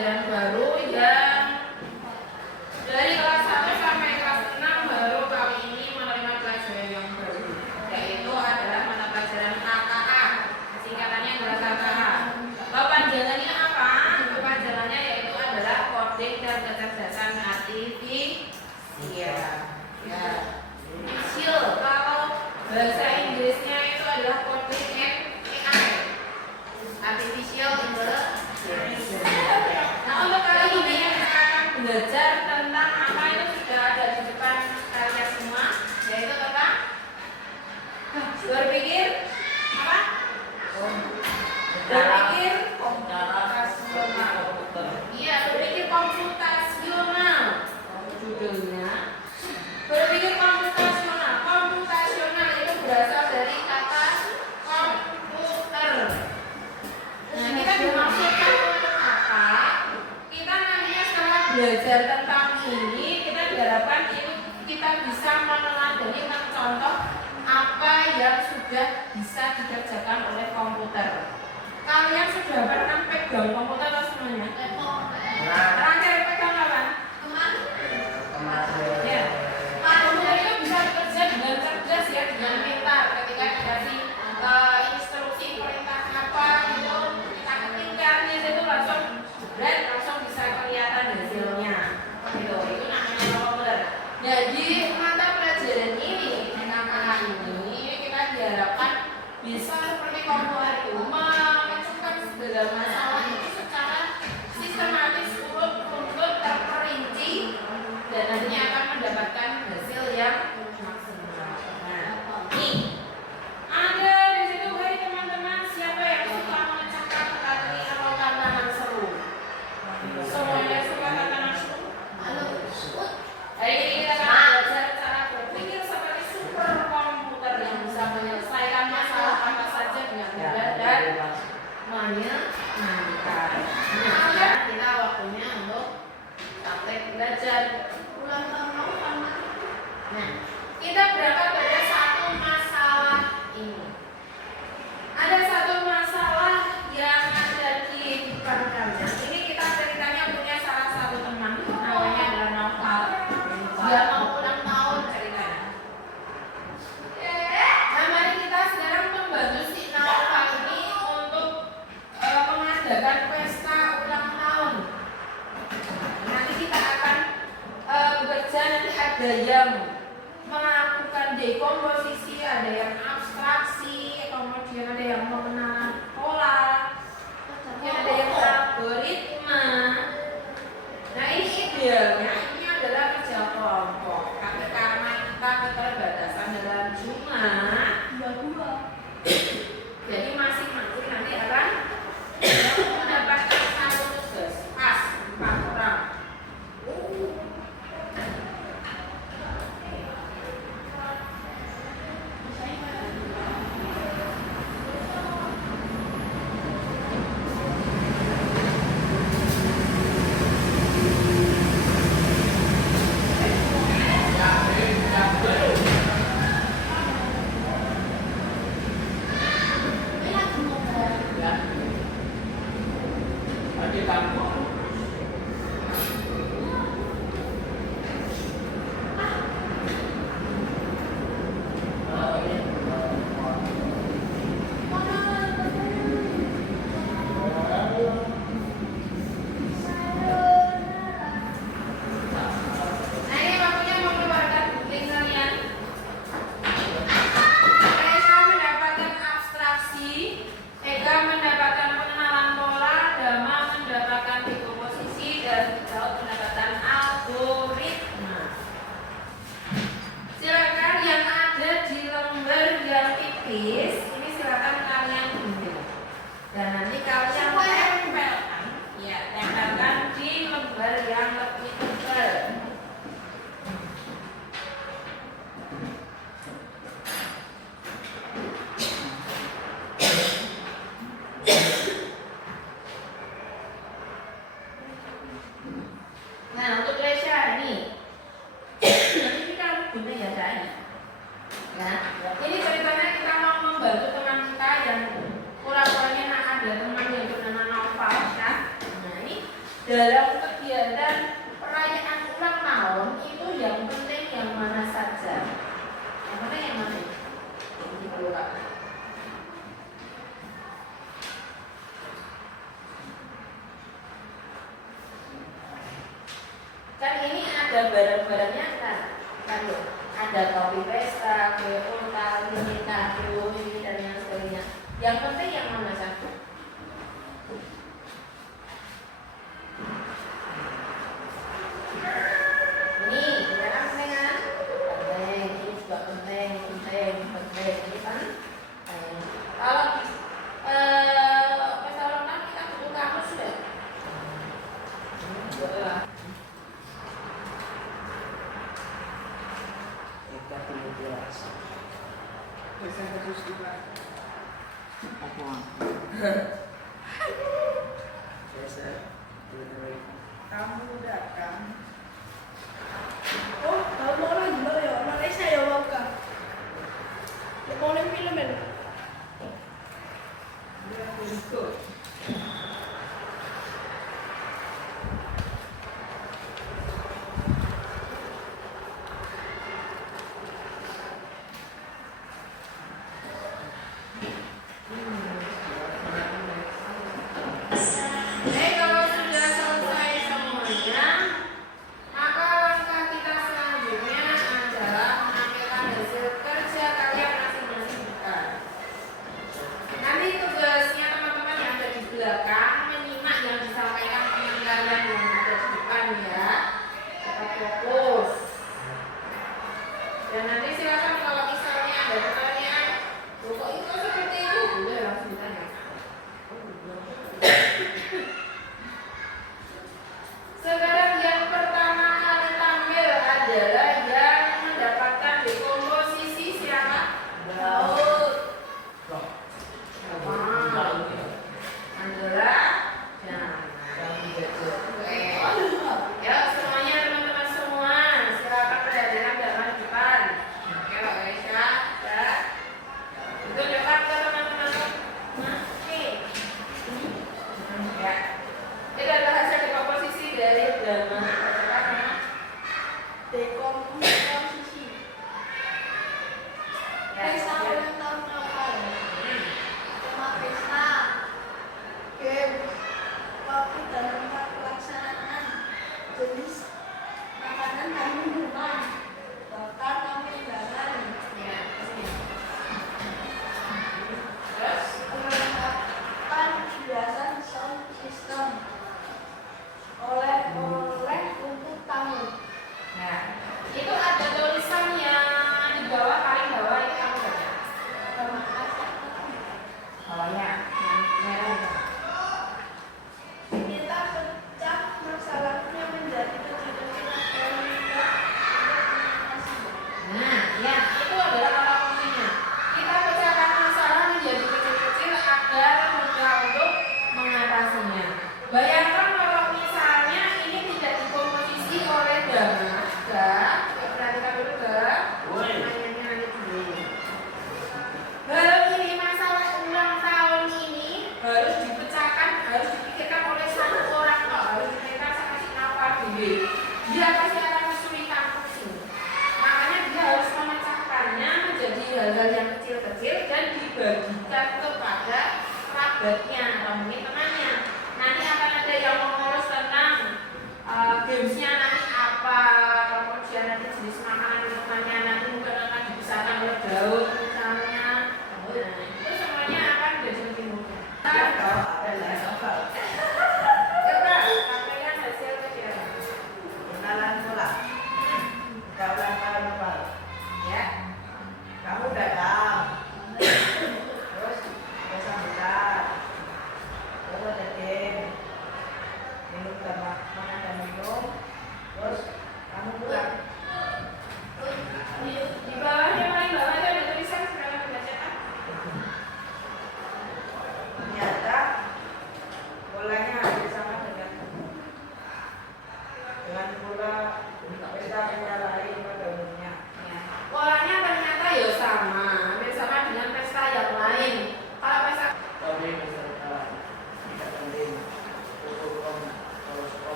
pelajaran baru yang dari kelas 1 sampai kelas 6 baru kali ini menerima pelajaran yang baru, yaitu adalah mata pelajaran KKA. Singkatannya adalah KKA. Kepanjangannya apa? Kepanjangannya yaitu adalah coding dan kecerdasan artifisial. Ya. Visual. Kalau bahasa Inggrisnya itu adalah coding and AI. Artificial intelligence. Nah, untuk kali ini kita akan belajar tentang apa itu sudah ada di depan kalian semua, yaitu tentang berpikir apa? Berpikir komputasional. Iya, berpikir komputasional. Judulnya berpikir komputasional. Komputasional itu berasal dari kata komputer. Nah, kita dimaksudkan untuk apa? Kita nantinya setelah belajar tentang ini, kita diharapkan kita bisa meneladani contoh apa yang sudah bisa dikerjakan oleh komputer. Kalian sudah pernah pegang komputer atau semuanya? Terakhir pegang kapan? Kemarin. Ya. Komputer itu bisa bekerja dengan cerdas ya, dengan pintar. Ketika dikasih instruksi perintah apa gitu, kita ketikkan di situ langsung bisa kelihatan hasilnya. Gitu. Itu namanya komputer. Jadi mata pelajaran ini dengan KKA ini kita diharapkan bisa seperti komputer itu memecahkan segala masalah itu secara sistematis, urut terperinci, dan nantinya akan mendapatkan hasil yang maksimal. Nah, nih ada di situ, hai teman-teman, siapa yang suka memecahkan teka-teki atau tantangan seru? Semuanya suka tantangan seru? Halo. Hari ini kita akan belajar cara berpikir seperti superkomputer yang bisa menyelesaikan masalah apa saja dengan mudah dan menyenangkan. Nah, kita waktunya untuk praktek belajar. Ulang tahun kamu sama. Nah, kita berangkat pada satu masalah ini. Ada satu masalah yang ada di depan kalian. Ini kita ceritanya punya salah satu teman, namanya adalah Noval. Dia mau ulang tahun ceritanya. Nah, mari kita sekarang membantu si Noval ini untuk mengadakan pesta ulang tahun. Nanti kita akan bekerja, nanti ada yang melakukan dekomposisi, ada yang abstraksi, kemudian ada yang mengenal pola, ada yang algoritma. Nah, ini idealnya ini adalah kerja kelompok. Tapi karena kita keterbatasan dalam jumlah jadi masing-masing nanti akan mendapatkan satu tugas. Pas 4 orang. dalam kegiatan perayaan ulang tahun itu yang penting yang mana saja? Yang penting yang mana? Gitu, Kak. Kan ini ada barang-barangnya kan loh. Ada topi pesta, kue ulta, ini kado, ini dan yang sebagainya. Yang penting yang mana satu? Ini kan penting kan? Penting, ini juga penting. Ini kan? Kalau pesta ulang tahun kita butuh kamus sudah. Kamu datang. Oh, kamu orang gimana ya? Malaysia ya Waka. Mau neng film ya? Ya, untuk. Kalau sudah selesai semuanya, maka langkah kita selanjutnya adalah menampilkan hasil kerja kalian masing-masing. Nanti tugasnya teman-teman yang ada di belakang menyimak yang disampaikan teman kalian yang ada di depan ya. Tetap fokus. Dan nanti silakan kalau misalnya ada pertanyaan, kok itu seperti itu, boleh langsung ditanya. Sekarang yang pertama kali tampil adalah yang mendapatkan dekomposisi siapa? Laut. Angela. Ya semuanya teman-teman semua, silakan berhadiran dalam depan. Oke, Pak Aisyah, ya. Itu depan ke teman-teman. Oke. Ya. Ini adalah hasil dekomposisi dari drama pertama. Dekomposisi. Pesta ulang tahun apa ya? Tema pesta, game, waktu dan tempat pelaksanaan, jenis makanan dan minuman, daftar tamu undangan, Ya, sini. Terus penerapan hiasan sound system, oleh-oleh untuk tamu. nah, itu ada tulisan yang di bawah paling bawah itu kamu baca. Bawahnya yang merah itu. Kita pecah masalahnya menjadi kecil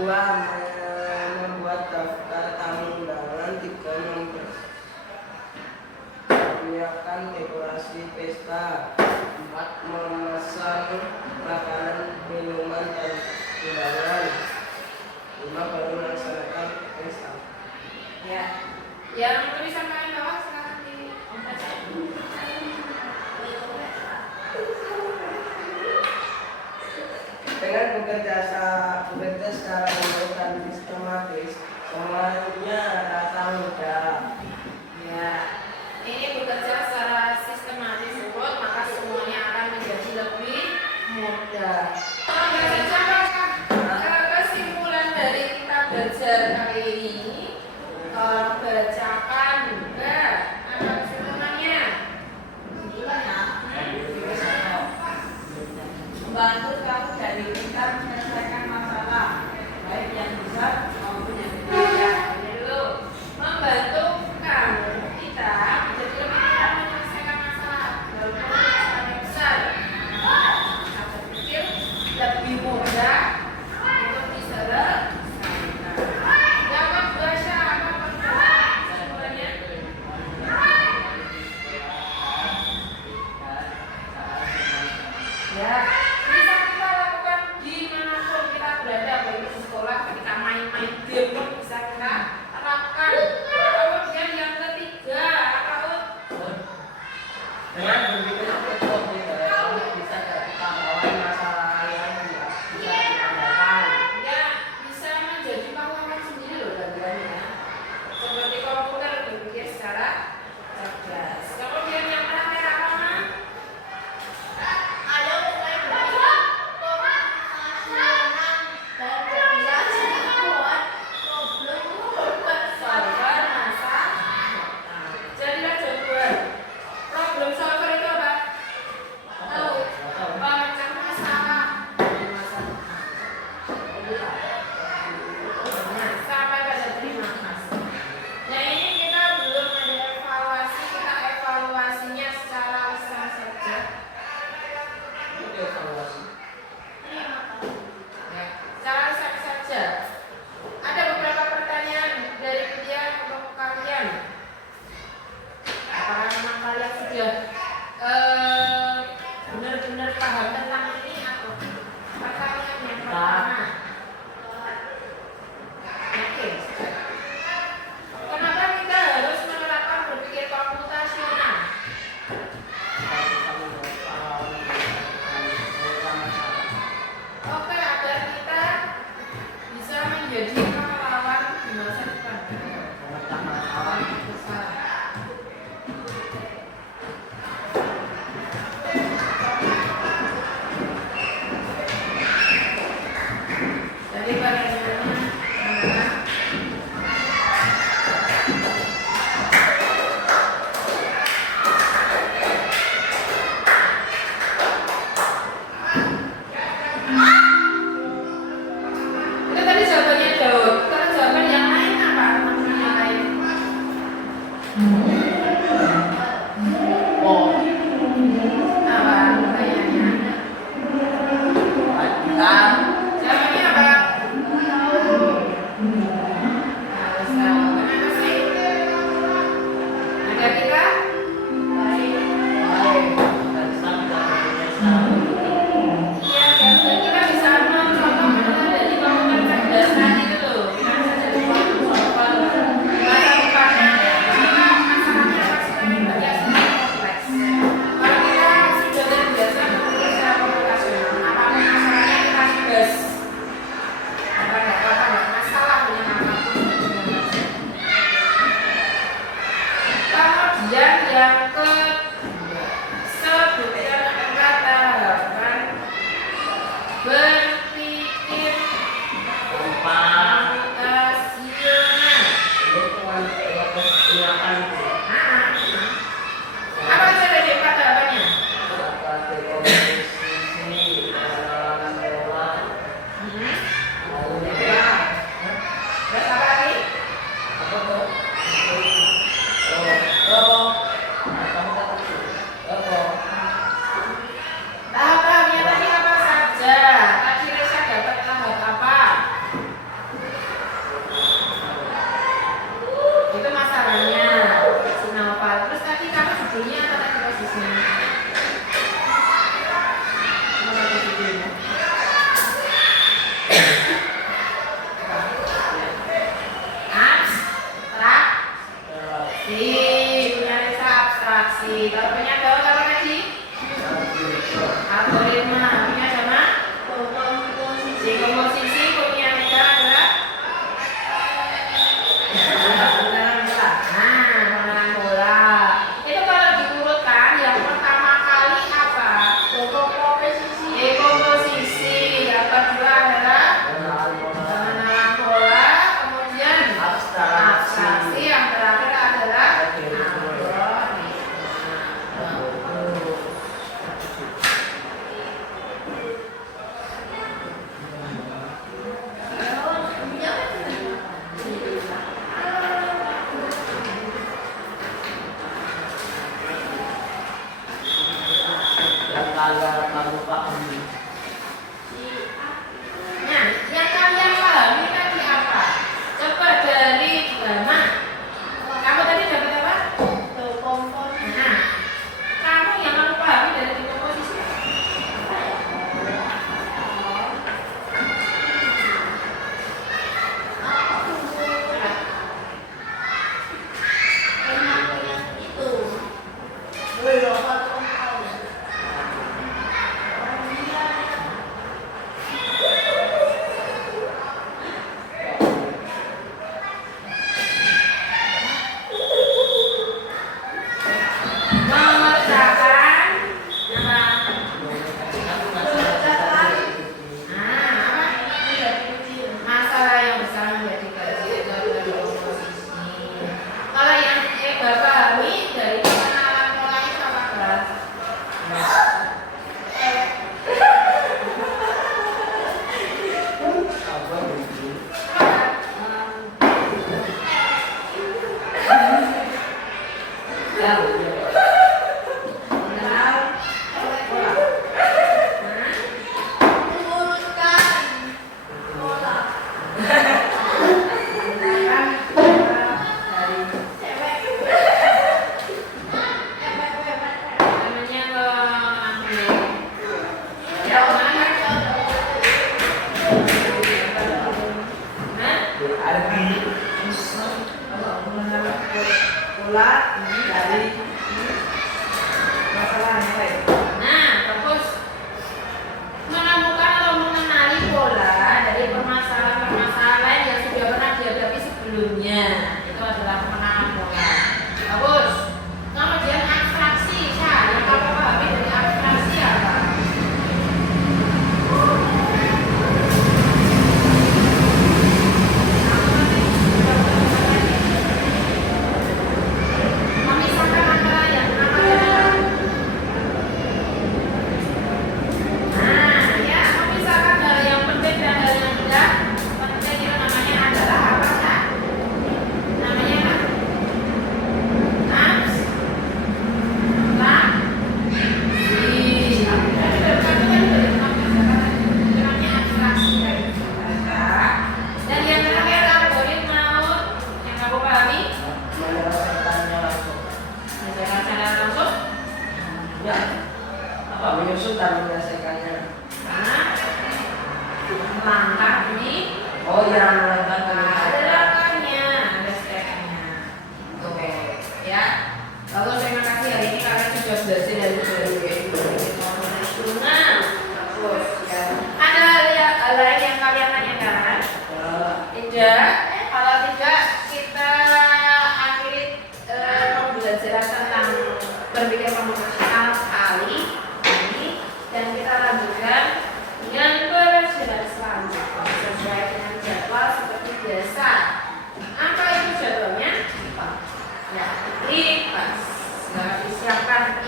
kedua, membuat daftar tamu undangan 3 nomor. Menyiapkan dekorasi pesta. 4, memesan makanan, minuman, dan undangan. 5, baru melaksanakan pesta. Ya. Yang tulisan paling bawah silakan dibaca. Dengan bekerja secara baik dan sistematis, semuanya rasa mudah. Ya. Ini bekerja secara sistematis surut, maka semuanya akan menjadi lebih mudah. Baca saja kesimpulan dari kita belajar kali ini. Kalau bacakan juga apa kesimpulannya? Membantu kamu dari kita menyelesaikan masalah, baik yang besar maupun yang kecil. Ini dulu membantu kamu kita menjadi lebih mudah menyelesaikan masalah, walaupun masalahnya besar. Masalah kecil lebih mudah untuk diselesaikan. Jawab baca apa kesimpulannya? Ya. Bisa kita lakukan dimanapun kita berada, baik di sekolah, ketika main-main game pun bisa kita terapkan. Kemudian yang ketiga, apa? Dengan berpikir cukup, kamu bisa melawan masalah yang tidak bisa diandalkan. Ya, bisa menjadi pahlawan sendiri loh bagiannya. Seperti komputer berpikir secara cerdas. Kemudian yang terakhir apa? Ada mulai berpikir rasional dan berpikir membuat problem Solver masalah. Jadilah jagoan. Problem solver itu apa? Tahu? Pemecah masalah. Nah, sampai pada terima kasih. Nah, ini kita belum ada evaluasi. Kita evaluasinya secara lisan saja. Itu evaluasi. Ya, secara lisan saja. Ada beberapa pertanyaan dari dia untuk kalian. Apakah memang kalian sudah benar-benar paham tentang ini atau pertanyaan yang pertama? Yakin? Kenapa kita harus menerapkan berpikir komputasional? Kita bisa membuat pahlawan dan masalah. Oke, agar kita bisa menjadi pahlawan di masa depan. Memecah masalah. Besar. Jadi pertanyaannya adalah itu tadi jawabannya Daud. Kalau jawaban yang lain apa? Teman-teman yang lain? Oh, Apa pertanyaannya? kita Jawabannya apa? Harus tahu. Kenapa sih? Agar kita baik. Iya, dan kita bisa mencontoh dari komputer cerdas tadi itu loh. Kita bisa jadi problem solver. Masa depannya masalahnya pasti akan banyak sekali kompleks. Kalau kita sudah terbiasa berpikir secara komputasional, apapun masalahnya kita bebas. Apa nggak apa-apa, nggak masalah dengan apapun. Kemudian yang kedua, sebutkan kata harapan berpikir komputasional. itu cuma menyiapkan Apa aja dari kata harapannya? apa dekomposisi pengenalan pola maunya Terus apa lagi? apa tuh? Oh, kamu kata tahap-tahapnya tadi apa saja? pola dari masalahnya Pak. Nah, terus menemukan atau mengenali pola dari permasalahan-permasalahan yang sudah pernah dihadapi sebelumnya. Itu adalah pengenalan pola. Bagus. Kemudian abstraksi, yang Kakak pahami dari abstraksi apa? Memisahkan antara yang apa dan yang nah, ya, memisahkan hal yang penting dan hal yang tidak penting itu namanya adalah apa, Kak? Namanya apa? Dan yang terakhir algoritma yang kamu pahami? Menyelesaikannya langsung. Misalkan secara langsung, Ya, apa menyusun dan menyelesaikannya. nah, langkah ini Oh ya, melakukan ada langkahnya, ada stepnya. Oke, ya. Lalu terima kasih hari ini kalian sudah belajar dari nah, terus ya. Ada hal lain yang kalian tanyakan? Tidak. Kalau tidak, kita akhiri pembelajaran tentang berpikir komputasional kali ini dan kita lanjutkan dengan pelajaran selanjutnya sesuai dengan jadwal seperti biasa. Apa itu jadwalnya? Ya, IPAS. Nah, disiapkan